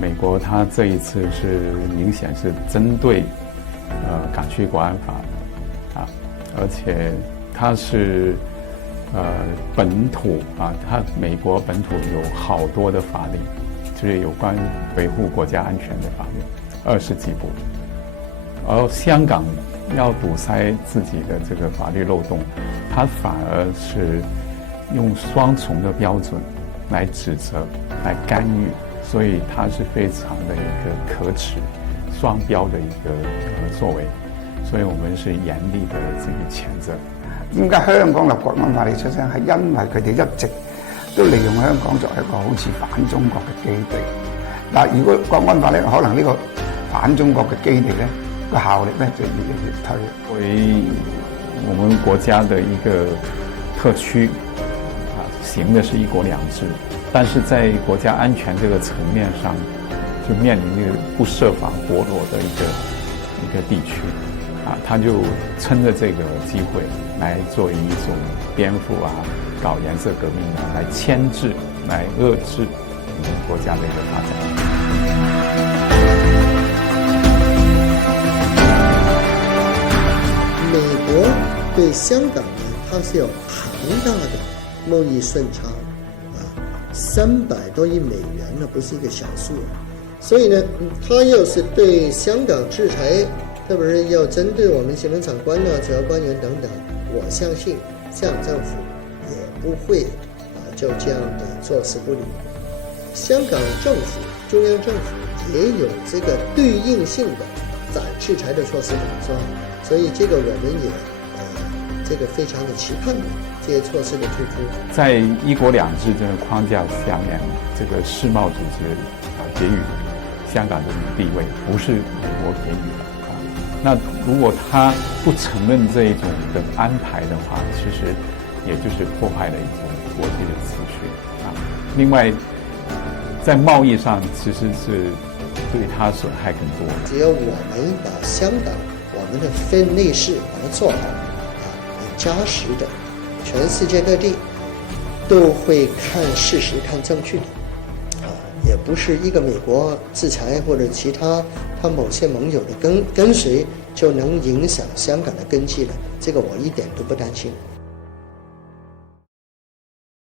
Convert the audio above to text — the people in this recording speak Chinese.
美国它这一次是明显是针对港区国安法的啊，而且它是本土啊，它美国本土有好多的法律，就是有关维护国家安全的法律，20几部，而香港要堵塞自己的这个法律漏洞，它反而是用双重的标准来指责、来干预，所以它是非常的一个可耻、双标的一个作为，所以我们是严厉的这个谴責。點解香港立國安法嚟出聲？係因為佢哋一直都利用香港作為一個好似反中國嘅基地。嗱，如果國安法咧，可能呢個反中國嘅基地咧個效力咧就越嚟越退。作為我們國家的一個特區啊，行的是一國兩制，但是在國家安全這個層面上，就面臨一個不設防活絡的一個地區。啊，他就趁着這個機會來做一種顛覆啊，搞顏色革命啊，來牽制、來遏制我們國家的一個發展。美國對香港呢，它是有龐大的貿易順差啊，300多億美元呢，不是一個小數，所以呢，它要是對香港制裁。特別是要針對我們行政長官啊、主要官員等等，我相信香港政府也不會就這樣的坐視不理。香港政府、中央政府也有這個對應性的反制裁的措施，是吧？所以這個我們也這個非常的期盼這些措施的推出。在一國兩制這個框架下面，這個世貿組織給予香港的地位，不是美國給予的。那如果他不承認這一種的安排的話，其實也就是破壞了一種國際的秩序啊。另外，在貿易上其實是對他損害更多。只要我們把香港我們的分內事把它做好啊，扎實的，全世界各地都會看事實、看證據的啊，也不是一個美國制裁或者其他。他某些盟友的跟隨就能影響香港的根基了，這個我一點都不擔心。